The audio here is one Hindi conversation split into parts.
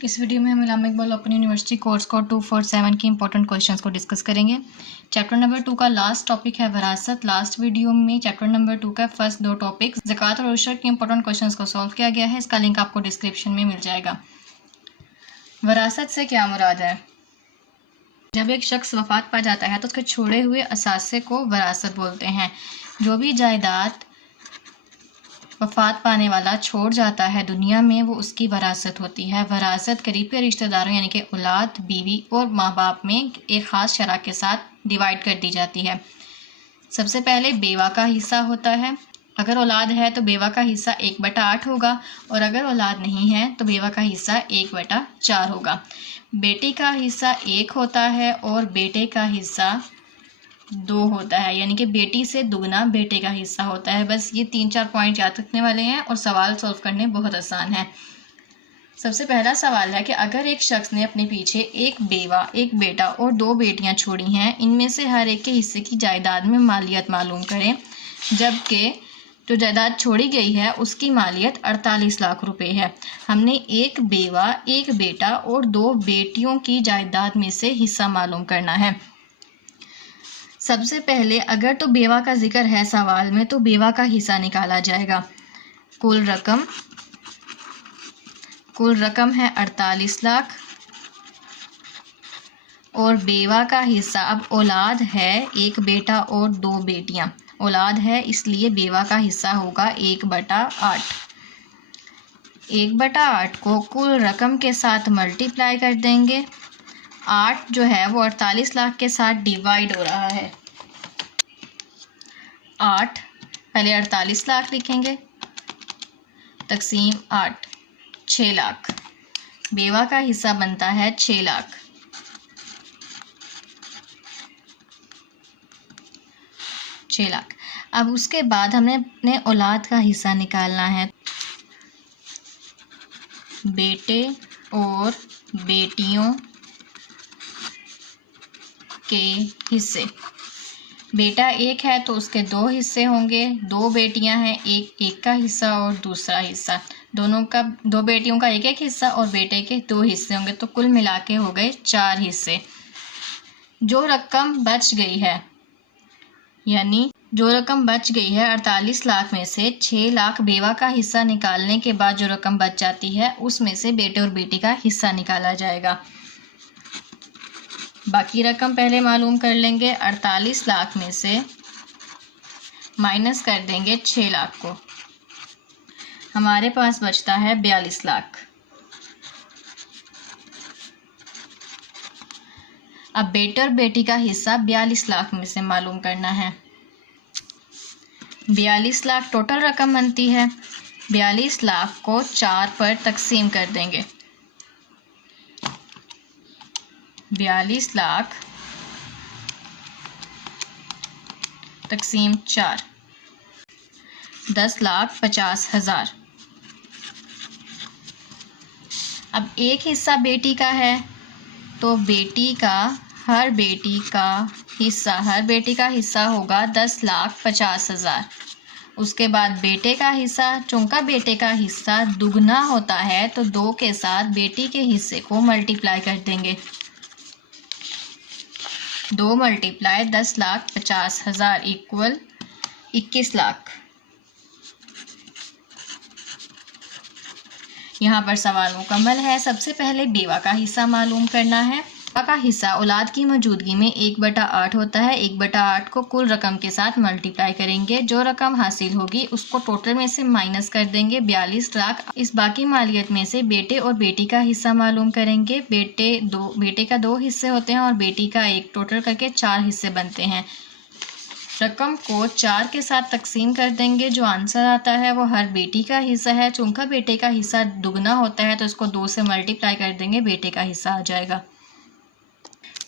इस वीडियो में हम Islamic Iqbal open university course code 247 के इंपॉर्टेंट क्वेश्चंस को डिस्कस करेंगे। चैप्टर नंबर 2 का लास्ट टॉपिक है वरासत। लास्ट वीडियो में चैप्टर नंबर 2 का फर्स्ट 2 टॉपिक ज़कात और उशर के इंपॉर्टेंट क्वेश्चंस को सॉल्व किया गया है। इसका लिंक आपको डिस्क्रिप्शन में मिल जाएगा। वरासत से क्या मुराद है? जब एक शख्स वफात पा जाता है तो उसके छोड़े हुए असासे को वरासत बोलते हैं। जो भी जायदाद वफात पाने वाला छोड़ जाता है दुनिया में, वो उसकी वरासत होती है। वरासत करीब के रिश्तेदारों यानी कि औलाद, बीवी और माँ बाप में एक ख़ास शरह के साथ डिवाइड कर दी जाती है। सबसे पहले बेवा का हिस्सा होता है। अगर औलाद है तो बेवा का हिस्सा 1/8 होगा, और अगर औलाद नहीं है तो बेवा का हिस्सा 1/4 होगा। बेटी का हिस्सा 1 होता है और बेटे का हिस्सा 2 होता है, यानी कि बेटी से दुगना बेटे का हिस्सा होता है। बस ये 3-4 पॉइंट याद रखने वाले हैं और सवाल सॉल्व करने बहुत आसान है। सबसे पहला सवाल है कि अगर एक शख्स ने अपने पीछे एक बेवा, एक बेटा और 2 बेटियां छोड़ी हैं, इनमें से हर एक के हिस्से की जायदाद में मालियत मालूम करें। जबकि जो जायदाद छोड़ी गई है उसकी मालियत 48 लाख रुपए है। हमने एक बेवा, एक बेटा और 2 बेटियों की जायदाद में से हिस्सा मालूम करना है। सबसे पहले अगर तो बेवा का जिक्र है सवाल में तो बेवा का हिस्सा निकाला जाएगा। कुल रकम है 48 लाख और बेवा का हिस्सा, अब औलाद है एक बेटा और 2 बेटियां, औलाद है इसलिए बेवा का हिस्सा होगा 1/8। 1/8 को कुल रकम के साथ मल्टीप्लाई कर देंगे। 8 जो है वो 48 लाख के साथ डिवाइड हो रहा है। 8 पहले 48 लाख लिखेंगे, तकसीम 8, 6 लाख। बेवा का हिस्सा बनता है 6 लाख। अब उसके बाद हमें अपने औलाद का हिस्सा निकालना है। बेटे और बेटियों के हिस्से, बेटा 1 है तो उसके 2 हिस्से होंगे, 2 बेटियां हैं, एक का हिस्सा और दूसरा हिस्सा, दोनों का 2 बेटियों का 1 हिस्सा और बेटे के 2 हिस्से होंगे, तो कुल मिला के हो गए 4 हिस्से। जो रकम बच गई है, यानी जो रकम बच गई है 48 लाख में से 6 लाख बेवा का हिस्सा निकालने के बाद जो रकम बच जाती है उसमें से बेटे और बेटी का हिस्सा निकाला जाएगा। बाकी रकम पहले मालूम कर लेंगे। 48 लाख में से माइनस कर देंगे 6 लाख को, हमारे पास बचता है 42 लाख। अब बेटे और बेटी का हिस्सा 42 लाख में से मालूम करना है। 42 लाख टोटल रकम बनती है। 42 लाख को 4 पर तकसीम कर देंगे। 42 लाख तकसीम 4, 10,50,000। अब एक हिस्सा बेटी का है तो हर बेटी का हिस्सा होगा 10,50,000। उसके बाद बेटे का हिस्सा, चूंकि बेटे का हिस्सा दुगना होता है तो 2 के साथ बेटी के हिस्से को मल्टीप्लाई कर देंगे। 2 × 10,50,000 इक्वल 21 लाख। यहाँ पर सवाल मुकम्मल है। सबसे पहले बेवा का हिस्सा मालूम करना है। बेवा का हिस्सा औलाद की मौजूदगी में 1/8 होता है। 1/8 को कुल रकम के साथ मल्टीप्लाई करेंगे। जो रकम हासिल होगी उसको टोटल में से माइनस कर देंगे, 42 लाख। इस बाकी मालियत में से बेटे और बेटी का हिस्सा मालूम करेंगे। बेटे का 2 हिस्से होते हैं और बेटी का 1, टोटल करके 4 हिस्से बनते हैं। रकम को 4 के साथ तकसीम कर देंगे। जो आंसर आता है वो हर बेटी का हिस्सा है। चूंकि बेटे का हिस्सा दुगना होता है तो इसको 2 से मल्टीप्लाई कर देंगे, बेटे का हिस्सा आ जाएगा।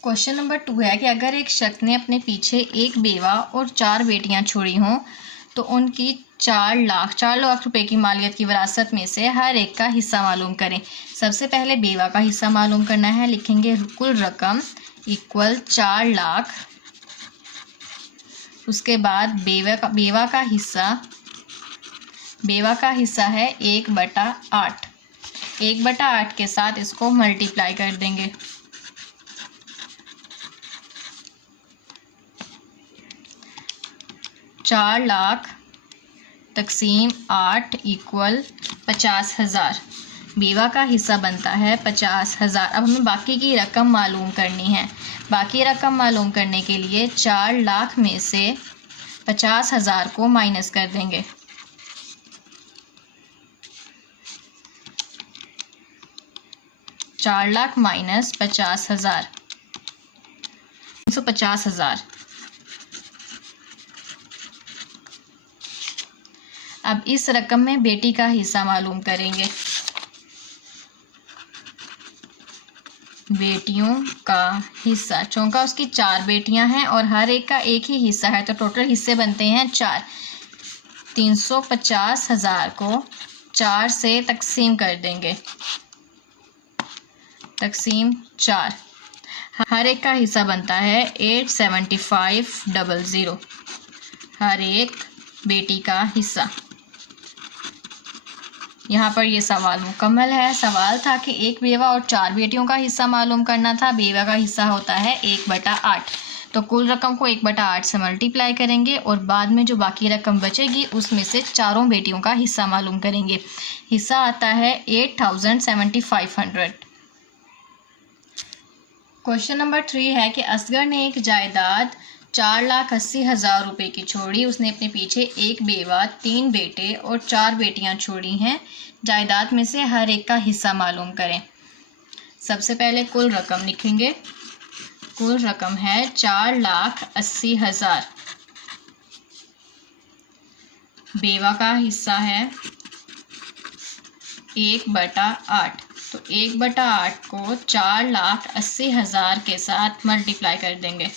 क्वेश्चन नंबर 2 है कि अगर एक शख्स ने अपने पीछे एक बेवा और 4 बेटियां छोड़ी हों तो उनकी 4 लाख रुपए की मालियत की विरासत में से हर एक का हिस्सा मालूम करें। सबसे पहले बेवा का हिस्सा मालूम करना है। लिखेंगे कुल रकम इक्वल 4 लाख। उसके बाद बेवा का हिस्सा है 1/8। 1/8 के साथ इसको मल्टीप्लाई कर देंगे। 4 लाख तकसीम 8 इक्वल 50,000। बीवा का हिस्सा बनता है 50,000। अब हमें बाकी की रकम मालूम करनी है। बाकी रकम मालूम करने के लिए 4 लाख में से 50,000 को माइनस कर देंगे। 4 लाख माइनस 50,000, 350,000। अब इस रकम में बेटी का हिस्सा मालूम करेंगे। बेटियों का हिस्सा, चूँकि उसकी 4 बेटियां हैं और हर एक का एक ही हिस्सा है तो टोटल हिस्से बनते हैं 4। 350,000 को 4 से तकसीम कर देंगे। तकसीम 4, हर एक का हिस्सा बनता है 875,000। हर एक बेटी का हिस्सा। यहाँ पर ये सवाल मुकम्मल है। सवाल था कि एक बेवा और 4 बेटियों का हिस्सा मालूम करना था। बेवा का हिस्सा होता है 1/8, तो कुल रकम को 1/8 से मल्टीप्लाई करेंगे और बाद में जो बाकी रकम बचेगी उसमें से चारों बेटियों का हिस्सा मालूम करेंगे। हिस्सा आता है 8,7500। क्वेश्चन नंबर 3 है कि असगर ने एक जायदाद 4,80,000 रुपये की छोड़ी। उसने अपने पीछे एक बेवा, 3 बेटे और 4 बेटियां छोड़ी हैं। जायदाद में से हर एक का हिस्सा मालूम करें। सबसे पहले कुल रकम लिखेंगे। कुल रकम है 4,80,000। बेवा का हिस्सा है 1/8, तो 1/8 को 4,80,000 के साथ मल्टीप्लाई कर देंगे।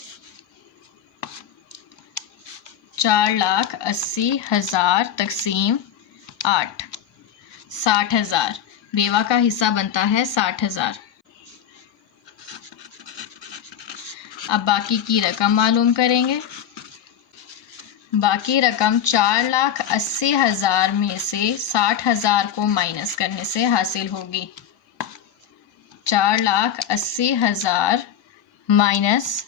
4,80,000 तकसीम 8, 60,000। बेवा का हिस्सा बनता है 60,000। अब बाकी की रकम मालूम करेंगे। बाकी रकम 4,80,000 में से 60,000 को माइनस करने से हासिल होगी। 4,80,000 माइनस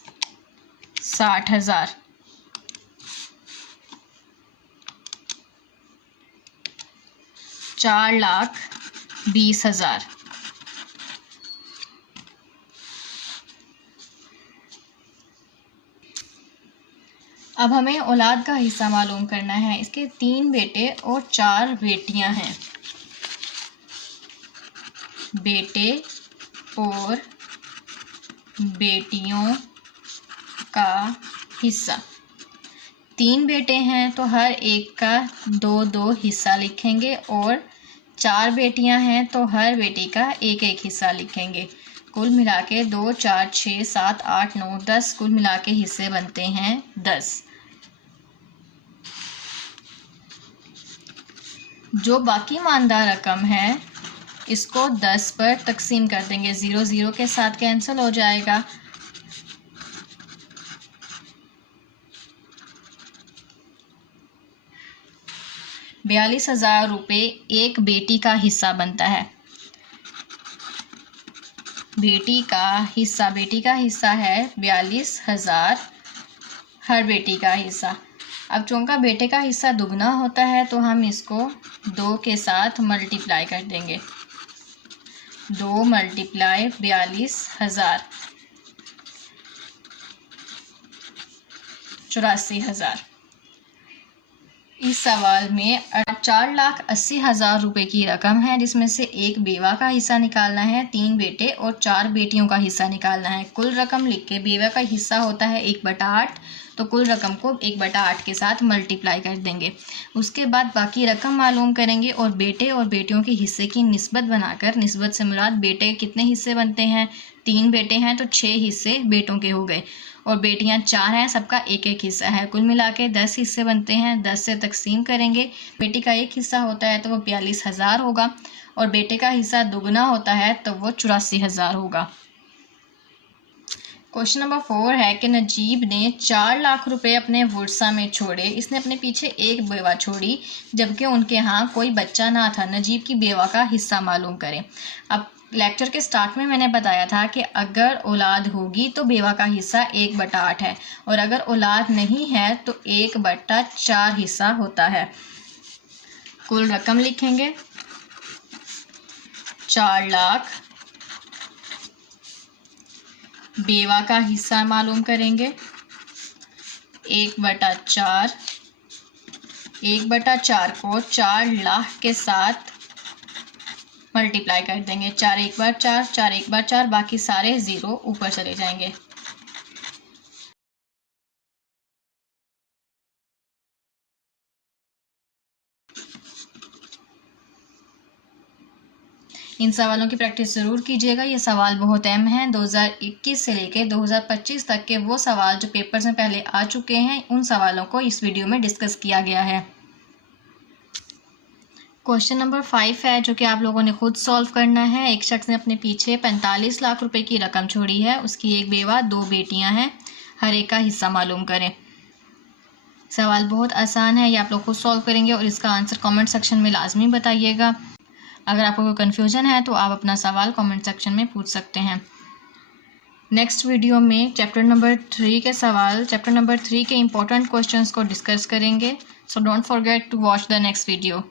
60,000, 4,20,000। अब हमें औलाद का हिस्सा मालूम करना है। इसके 3 बेटे और 4 बेटियां हैं। बेटे और बेटियों का हिस्सा। 3 बेटे हैं तो हर एक का 2-2 हिस्सा लिखेंगे और 4 बेटियां हैं तो हर बेटी का 1-1 हिस्सा लिखेंगे। कुल मिला के 2, 4, 6, 7, 8, 9, 10 कुल मिला के हिस्से बनते हैं 10। जो बाकी मानदार रकम है इसको 10 पर तकसीम कर देंगे। 0 0 के साथ कैंसिल हो जाएगा। ₹42,000 एक बेटी का हिस्सा बनता है। बेटी का हिस्सा है 42,000 हर बेटी का हिस्सा। अब चूँकि बेटे का हिस्सा दुगना होता है तो हम इसको 2 के साथ मल्टीप्लाई कर देंगे। 2 मल्टीप्लाई 42,000, 84,000। इस सवाल में 4,80,000 रुपये की रकम है जिसमें से एक बेवा का हिस्सा निकालना है, 3 बेटे और 4 बेटियों का हिस्सा निकालना है। कुल रकम लिख के बेवा का हिस्सा होता है 1/8, तो कुल रकम को 1/8 के साथ मल्टीप्लाई कर देंगे। उसके बाद बाकी रकम मालूम करेंगे और बेटे और बेटियों के हिस्से की निस्बत बनाकर, निस्बत से मुराद बेटे कितने हिस्से बनते हैं, 3 बेटे हैं तो 6 हिस्से बेटों के हो गए और बेटियां 4 हैं, सबका 1-1 हिस्सा है। कुल मिला के 10 हिस्से बनते हैं। 10 से तकसीम करेंगे। बेटी का 1 हिस्सा होता है तो वो 42,000 होगा और बेटे का हिस्सा दुगना होता है तो वो 84,000 होगा। क्वेश्चन नंबर 4 है कि नजीब ने 4 लाख रुपए अपने वर्सा में छोड़े। इसने अपने पीछे एक बेवा छोड़ी जबकि उनके यहाँ कोई बच्चा ना था। नजीब की बेवा का हिस्सा मालूम करें। अब लेक्चर के स्टार्ट में मैंने बताया था कि अगर औलाद होगी तो बेवा का हिस्सा 1/8 है और अगर औलाद नहीं है तो 1/4 हिस्सा होता है। कुल रकम लिखेंगे 4 लाख, बेवा का हिस्सा मालूम करेंगे 1/4। 1/4 को 4 लाख के साथ मल्टीप्लाई कर देंगे। 4 1 बार 4, 4 1 बार 4, बाकी सारे ज़ीरो ऊपर चले जाएंगे। इन सवालों की प्रैक्टिस ज़रूर कीजिएगा। ये सवाल बहुत अहम हैं। 2021 से लेकर 2025 तक के वो सवाल जो पेपर्स में पहले आ चुके हैं, उन सवालों को इस वीडियो में डिस्कस किया गया है। क्वेश्चन नंबर 5 है जो कि आप लोगों ने खुद सॉल्व करना है। एक शख्स ने अपने पीछे 45 लाख रुपए की रकम छोड़ी है। उसकी एक बेवा, 2 बेटियां हैं। हर एक का हिस्सा मालूम करें। सवाल बहुत आसान है, ये आप लोग खुद सॉल्व करेंगे और इसका आंसर कमेंट सेक्शन में लाजमी बताइएगा। अगर आपको कोई कन्फ्यूजन है तो आप अपना सवाल कमेंट सेक्शन में पूछ सकते हैं। नेक्स्ट वीडियो में चैप्टर नंबर 3 के इम्पोर्टेंट क्वेश्चंस को डिस्कस करेंगे। So don't forget to watch the next video.